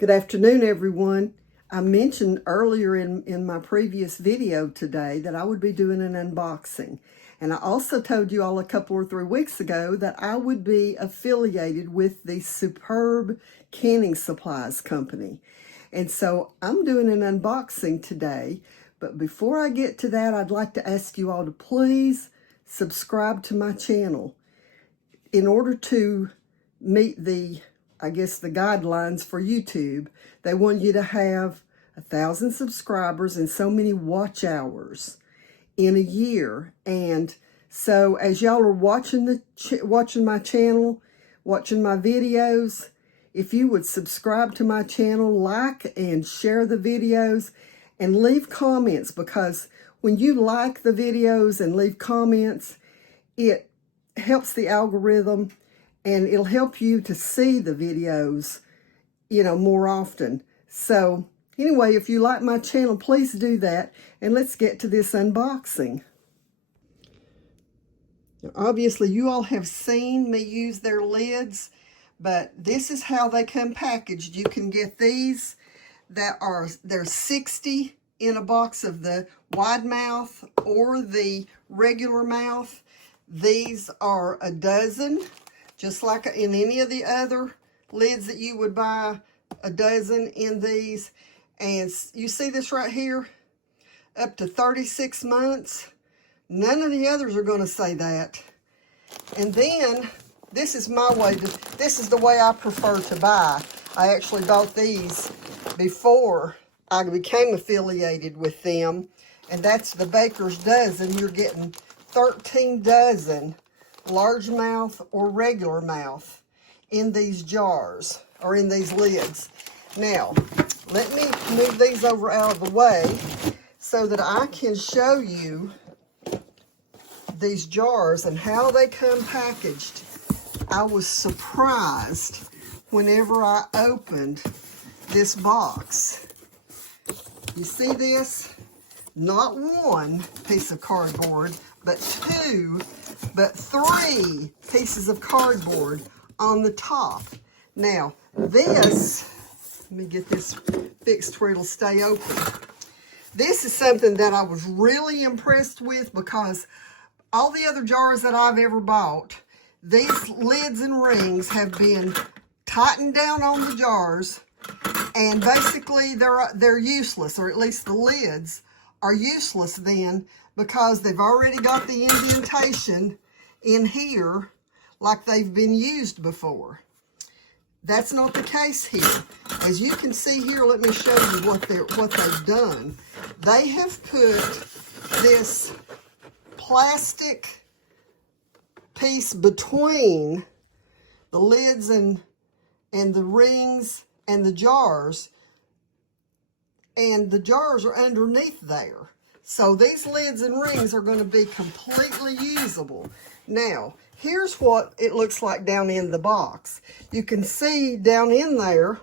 Good afternoon, everyone. I mentioned earlier in my previous video today that I would be doing an unboxing. And I also told you all a couple or 3 weeks ago that I would be affiliated with the Superb Canning Supplies Company. And so I'm doing an unboxing today. But before I get to that, I'd like to ask you all to please subscribe to my channel. In order to meet the guidelines for YouTube, they want you to have 1,000 subscribers and so many watch hours in a year. And so as y'all are watching watching my channel, watching my videos, if you would subscribe to my channel, like and share the videos, and leave comments, because when you like the videos and leave comments, it helps the algorithm and it'll help you to see the videos, more often. So anyway, if you like my channel, please do that. And let's get to this unboxing. Now, obviously, you all have seen me use their lids, but this is how they come packaged. You can get these there's 60 in a box of the wide mouth or the regular mouth. These are a dozen. Just like in any of the other lids that you would buy, a dozen in these. And you see this right here, up to 36 months. None of the others are going to say that. And then, this is the way I prefer to buy. I actually bought these before I became affiliated with them. And that's the Baker's Dozen. You're getting 13 dozen. Large mouth or regular mouth in these jars or in these lids. Now, let me move these over out of the way so that I can show you these jars and how they come packaged. I was surprised whenever I opened this box. You see this? Not one piece of cardboard, but 3 pieces of cardboard on the top. Now, this, let me get this fixed where it'll stay open. This is something that I was really impressed with, because all the other jars that I've ever bought, these lids and rings have been tightened down on the jars, and basically they're useless, or at least the lids are useless then, because they've already got the indentation in here like they've been used before. That's not the case here. As you can see here, let me show you what they've done. They have put this plastic piece between the lids and the rings and the jars, and the jars are underneath there. So these lids and rings are going to be completely usable. Now, here's what it looks like down in the box. You can see down in there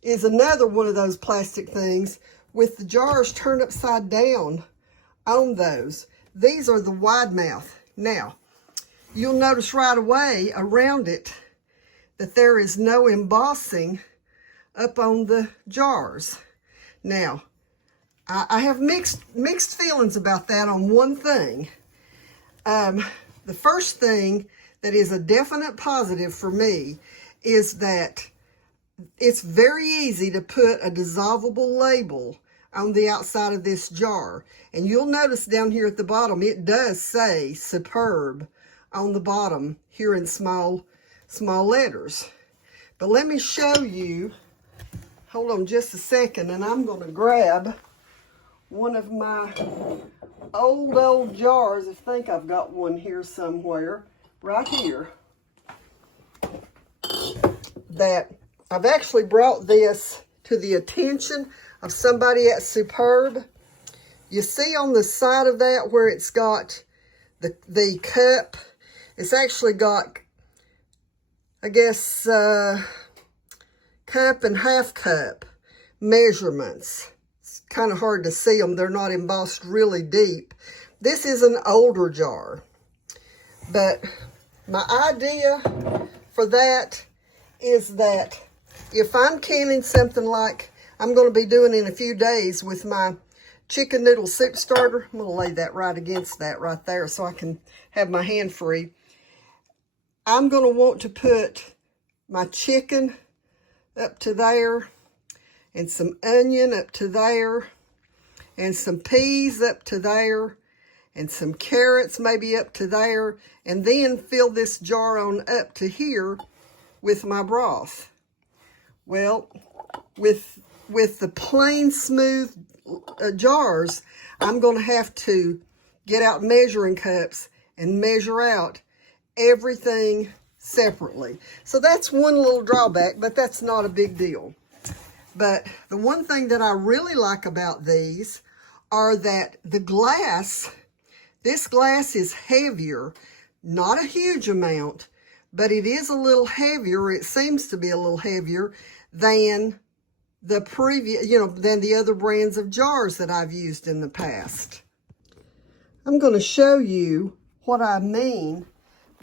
is another one of those plastic things with the jars turned upside down on those. These are the wide mouth. Now, you'll notice right away around it that there is no embossing up on the jars. Now, I have mixed feelings about that on one thing. The first thing that is a definite positive for me is that it's very easy to put a dissolvable label on the outside of this jar. And you'll notice down here at the bottom, it does say Superb on the bottom here in small letters. But let me show you. Hold on just a second, and I'm going to grab one of my old jars. I think I've got one here somewhere, right here, that I've actually brought this to the attention of somebody at Superb. You see on the side of that where it's got the cup, it's actually got, I guess, cup and half cup measurements. Kind of hard to see them. They're not embossed really deep. This is an older jar, but my idea for that is that if I'm canning something like I'm going to be doing in a few days with my chicken noodle soup starter, I'm going to lay that right against that right there so I can have my hand free. I'm going to want to put my chicken up to there, and some onion up to there, and some peas up to there, and some carrots maybe up to there, and then fill this jar on up to here with my broth. Well, with the plain smooth jars, I'm going to have to get out measuring cups and measure out everything separately. So that's one little drawback, but that's not a big deal. But the one thing that I really like about these are that the glass, this glass is heavier, not a huge amount, but it is a little heavier. It seems to be a little heavier than the previous, than the other brands of jars that I've used in the past. I'm going to show you what I mean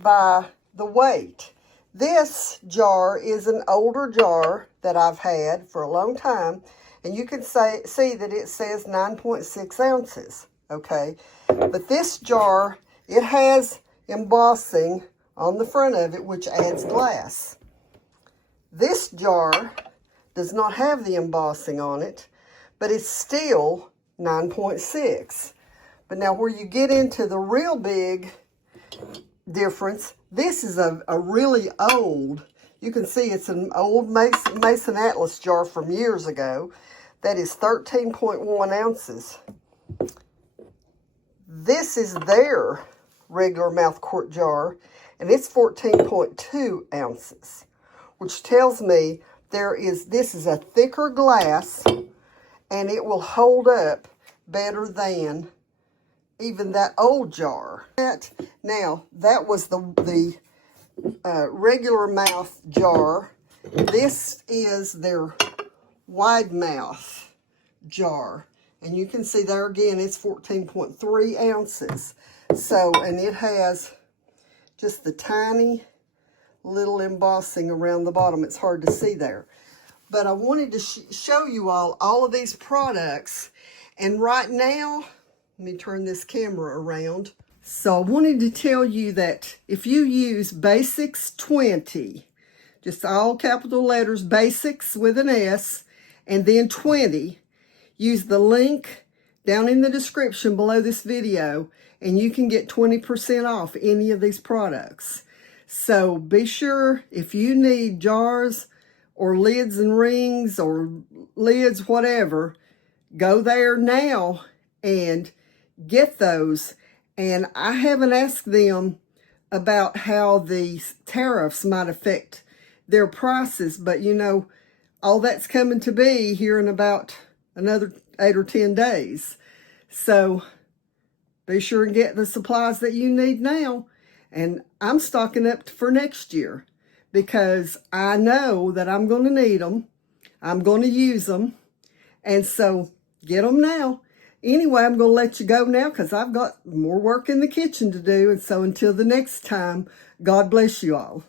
by the weight. This jar is an older jar that I've had for a long time, and you can see that it says 9.6 ounces, okay? But this jar, it has embossing on the front of it, which adds glass. This jar does not have the embossing on it, but it's still 9.6. But now where you get into the real big difference, this is a really old, you can see it's an old Mason Atlas jar from years ago that is 13.1 ounces. This is their regular mouth quart jar, and it's 14.2 ounces, which tells me this is a thicker glass, and it will hold up better than even that old jar. Now, that was the regular mouth jar. This is their wide mouth jar. And you can see there again, it's 14.3 ounces. So, and it has just the tiny little embossing around the bottom. It's hard to see there. But I wanted to show you all of these products. And right now, let me turn this camera around. So I wanted to tell you that if you use Basics 20, just all capital letters, Basics with an S, and then 20, use the link down in the description below this video, and you can get 20% off any of these products. So be sure, if you need jars or lids and rings or lids, whatever, go there now and get those. And I haven't asked them about how the tariffs might affect their prices, but all that's coming to be here in about another 8 or 10 days. So be sure and get the supplies that you need now. And I'm stocking up for next year because I know that I'm going to need them. I'm going to use them. And so get them now. Anyway, I'm going to let you go now because I've got more work in the kitchen to do. And so until the next time, God bless you all.